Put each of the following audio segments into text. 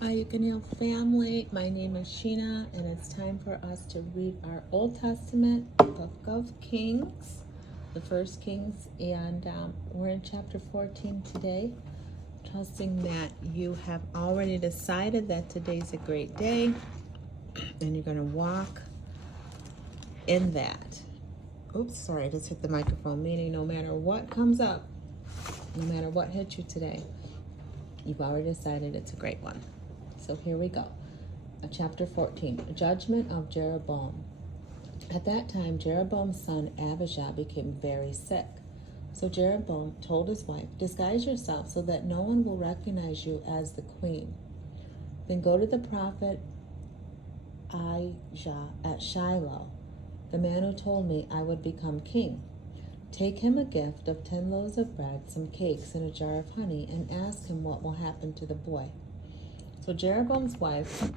Hi, Uckanil family. My name is Shena, and it's time for us to read our Old Testament book of Kings, the first Kings, and we're in chapter 14 today. Trusting that you have already decided that today's a great day, and you're going to walk in that. Oops, sorry, I just hit the microphone, meaning no matter what comes up, no matter what hits you today, you've already decided it's a great one. So here we go. Chapter 14, Judgment of Jeroboam. At that time, Jeroboam's son Abijah became very sick. So Jeroboam told his wife, "Disguise yourself so that no one will recognize you as the queen. Then go to the prophet Ahijah at Shiloh, the man who told me I would become king. Take him a gift of 10 loaves of bread, some cakes, and a jar of honey, and ask him what will happen to the boy." So Jeroboam's wife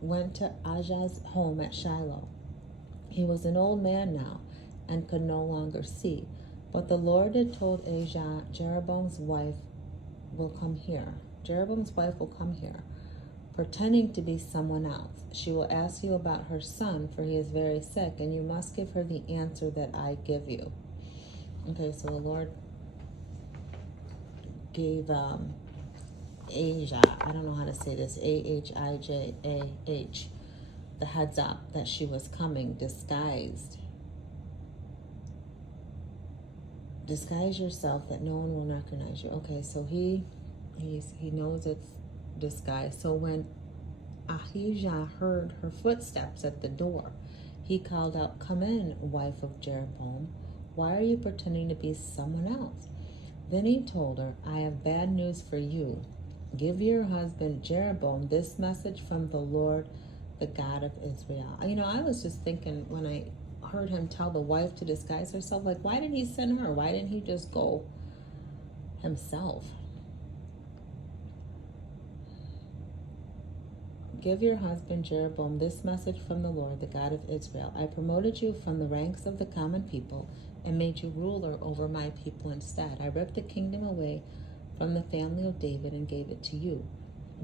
went to Ahijah's home at Shiloh. He was an old man now and could no longer see. But the Lord had told Ahijah, Jeroboam's wife will come here. Jeroboam's wife will come here, pretending to be someone else. She will ask you about her son, for he is very sick, and you must give her the answer that I give you. Okay, so the Lord gave Ahijah, I don't know how to say this, Ahijah, the heads up that she was coming disguised. Disguise yourself that no one will recognize you. Okay, so he knows it's disguised. So when Ahijah heard her footsteps at the door, he called out, "Come in, wife of Jeroboam. Why are you pretending to be someone else?" Then he told her, "I have bad news for you. Give your husband Jeroboam this message from the Lord, the God of Israel." I was just thinking when I heard him tell the wife to disguise herself, like, why did he send her? Why didn't he just go himself? Give your husband Jeroboam this message from the Lord, the God of Israel. I promoted you from the ranks of the common people and made you ruler over my people instead. I ripped the kingdom away from the family of David and gave it to you.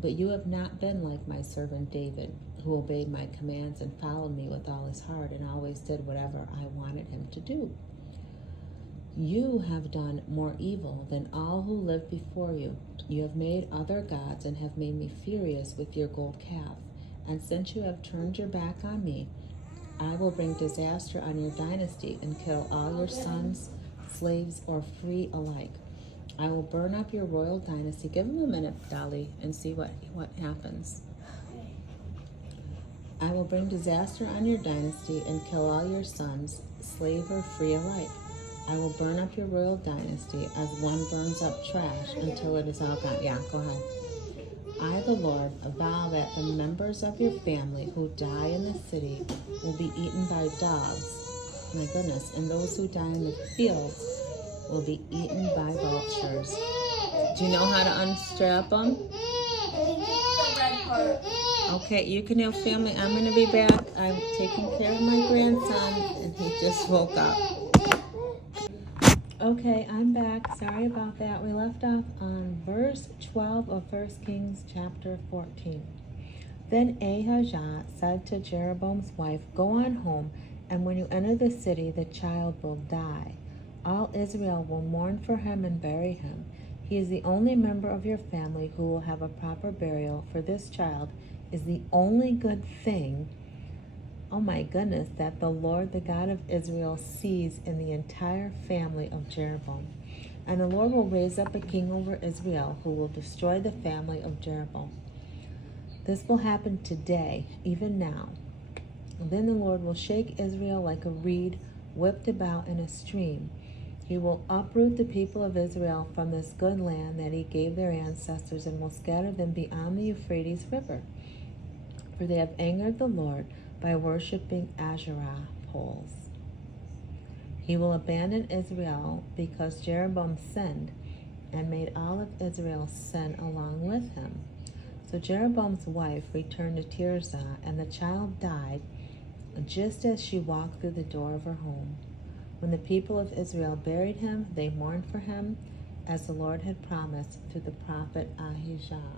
But you have not been like my servant David, who obeyed my commands and followed me with all his heart and always did whatever I wanted him to do. You have done more evil than all who lived before you. You have made other gods and have made me furious with your gold calf. And since you have turned your back on me, I will bring disaster on your dynasty and kill all your sons, slaves, or free alike. I will burn up your royal dynasty. Give him a minute, Dolly, and see what happens. I will bring disaster on your dynasty and kill all your sons, slave or free alike. I will burn up your royal dynasty as one burns up trash until it is all gone. Yeah, go ahead. I, the Lord, vow that the members of your family who die in the city will be eaten by dogs. My goodness. And those who die in the fields will be eaten by vultures. Do you know how to unstrap them? Okay, Uckanil family, I'm going to be back. I'm taking care of my grandson, and he just woke up. Okay, I'm back. Sorry about that. We left off on verse 12 of 1 Kings chapter 14. Then Ahijah said to Jeroboam's wife, "Go on home, and when you enter the city, the child will die. All Israel will mourn for him and bury him. He is the only member of your family who will have a proper burial, for this child is the only good thing, oh my goodness, that the Lord, the God of Israel, sees in the entire family of Jeroboam. And the Lord will raise up a king over Israel who will destroy the family of Jeroboam. This will happen today, even now. And then the Lord will shake Israel like a reed whipped about in a stream. He will uproot the people of Israel from this good land that he gave their ancestors and will scatter them beyond the Euphrates River. For they have angered the Lord by worshiping Asherah poles. He will abandon Israel because Jeroboam sinned and made all of Israel sin along with him. So Jeroboam's wife returned to Tirzah, and the child died just as she walked through the door of her home. When the people of Israel buried him, they mourned for him, as the Lord had promised through the prophet Ahijah.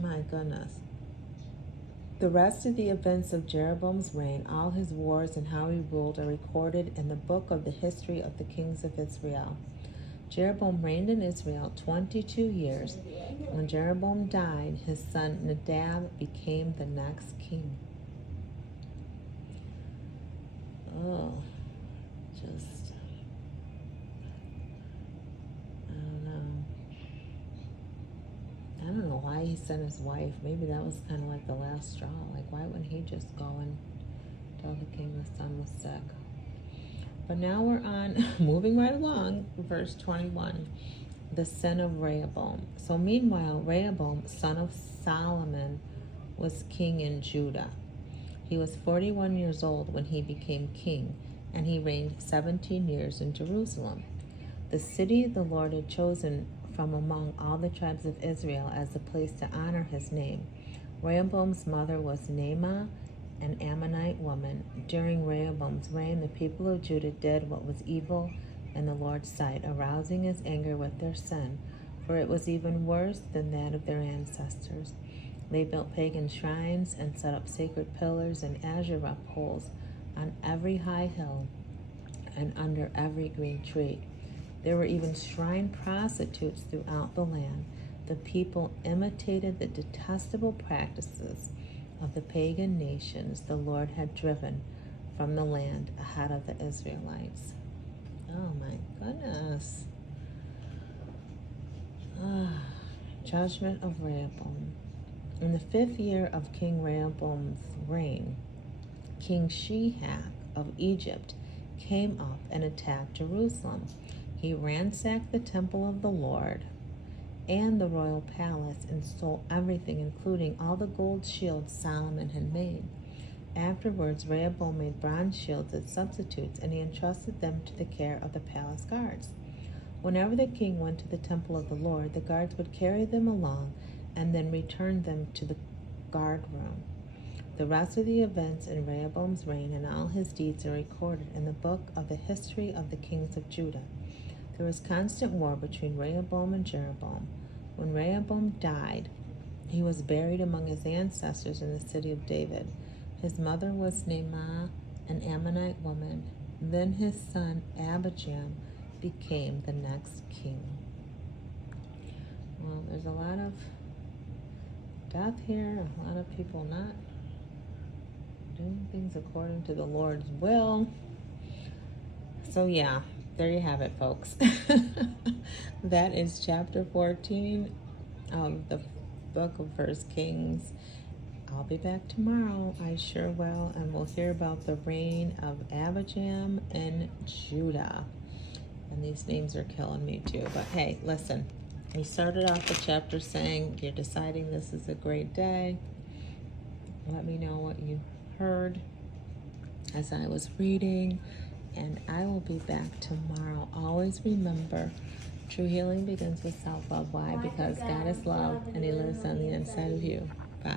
My goodness. The rest of the events of Jeroboam's reign, all his wars and how he ruled, are recorded in the book of the history of the kings of Israel. Jeroboam reigned in Israel 22 years. When Jeroboam died, his son Nadab became the next king. Oh, just, I don't know why he sent his wife. Maybe that was kind of like the last straw. Like, why wouldn't he just go and tell the king the son was sick? But now we're on, moving right along, verse 21, the sin of Rehoboam. So meanwhile, Rehoboam, son of Solomon, was king in Judah. He was 41 years old when he became king, and he reigned 17 years in Jerusalem, the city the Lord had chosen from among all the tribes of Israel as a place to honor his name. Rehoboam's mother was Naamah, an Ammonite woman. During Rehoboam's reign, the people of Judah did what was evil in the Lord's sight, arousing his anger with their sin, for it was even worse than that of their ancestors. They built pagan shrines and set up sacred pillars and Asherah poles on every high hill and under every green tree. There were even shrine prostitutes throughout the land. The people imitated the detestable practices of the pagan nations the Lord had driven from the land ahead of the Israelites. Oh my goodness. Judgment of Rehoboam. In the 5th year of King Rehoboam's reign, King Shihak of Egypt came up and attacked Jerusalem. He ransacked the temple of the Lord and the royal palace and stole everything, including all the gold shields Solomon had made. Afterwards, Rehoboam made bronze shields as substitutes, and he entrusted them to the care of the palace guards. Whenever the king went to the temple of the Lord, the guards would carry them along and then return them to the guard room. The rest of the events in Rehoboam's reign and all his deeds are recorded in the book of the history of the kings of Judah. There was constant war between Rehoboam and Jeroboam. When Rehoboam died, he was buried among his ancestors in the city of David. His mother was Naamah, an Ammonite woman. Then his son Abijam became the next king. Well, there's a lot of death here, a lot of people not doing things according to the Lord's will. So yeah, there you have it, folks. That is chapter 14 of the book of 1 Kings. I'll be back tomorrow, I sure will, and we'll hear about the reign of Abijam in Judah. And these names are killing me too. But hey, listen, we started off the chapter saying you're deciding this is a great day. Let me know what you heard as I was reading, and I will be back tomorrow. Always remember, true healing begins with self-love. Why? Because God is love, and He lives on the inside of you. Bye.